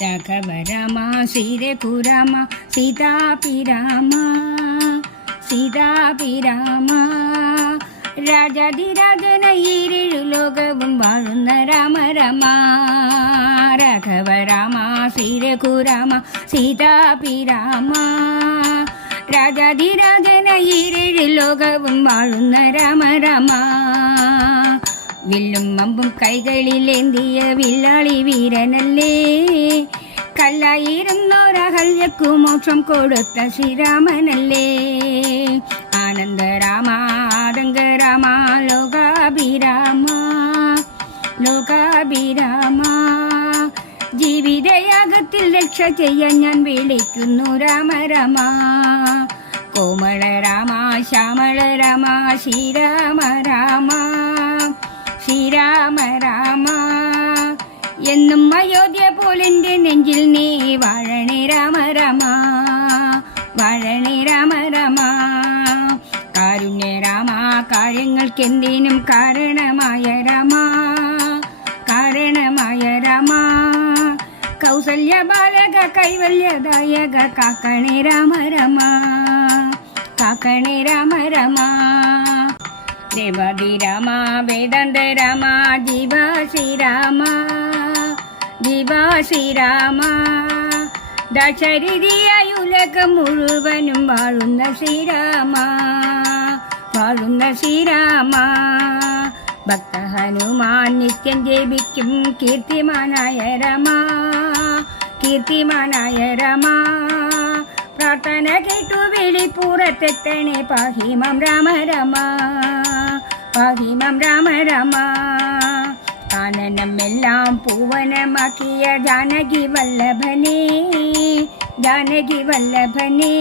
രാഘവ രാമ ശ്രീരഘുരാമ സീതാഭിരാമ സീതാഭിരാമ രാജാതിരാജന ഈരേഴു ലോകവും വാഴുന്ന രാമ രാമ രാഘവ രാമ ശ്രീരഘുരാമ സീതാഭിരാമ രാജാതിരാജന ഈരേഴു ലോകവും വാഴുന്ന രാമ രാമ വില്ലും അമ്പും കൈകളിലേന്തിയ വില്ലാളി വീരനല്ലേ കല്ലായിരുന്നോരഹല്യക്കു മോക്ഷം കൊടുത്ത ശ്രീരാമനല്ലേ ആനന്ദരാമ ആതങ്കരാമ ലോകാഭിരാമ ലോകാഭിരാമ ജീവിതയാഗത്തിൽ രക്ഷ ചെയ്യാൻ ഞാൻ വിളിക്കുന്നു രാമ രാമ കോമള രാമ ശ്യാമള രാമ ശ്രീരാമ രാമ ശ്രീരാമ രാമ എന്നും അയോധ്യ പോലെന്റെ നെഞ്ചിൽ നീ വാഴണേ രാമ രാമ വാഴണേ രാമ രാമ കാരുണ്യ രാമ കാര്യങ്ങൾക്കെന്തിനും കാരണമായ രാമ കാരണമായ രാമ കൗസല്യ ബാലക കൈവല്യദായക കാക്കണേ രാമ രാമ കാക്കണേ രാമ രാമ ദേവാദി രാമ വേദാന്ത രാമ ജീവ ശ്രീരാമ ജീവ ശ്രീരാമ ദശരഥിയായ ഉലകം മുഴുവനും വാഴുന്ന ശ്രീരാമ വാഴുന്ന ശ്രീരാമ ഭക്ത ഹനുമാൻ നിത്യം ജപിക്കും കീർത്തിമാനായ രാമ കീർത്തിമാനായ രാമ പ്രാർത്ഥന കേട്ടു വെളിപ്പുറത്തെത്തണേ പാഹിമം രാമ രാമ പാഹിമം രാമ രാമ കാനനമെല്ലാം പൂവനമാക്കിയ ജാനകി വല്ലഭനേ ജാനകി വല്ലഭനേ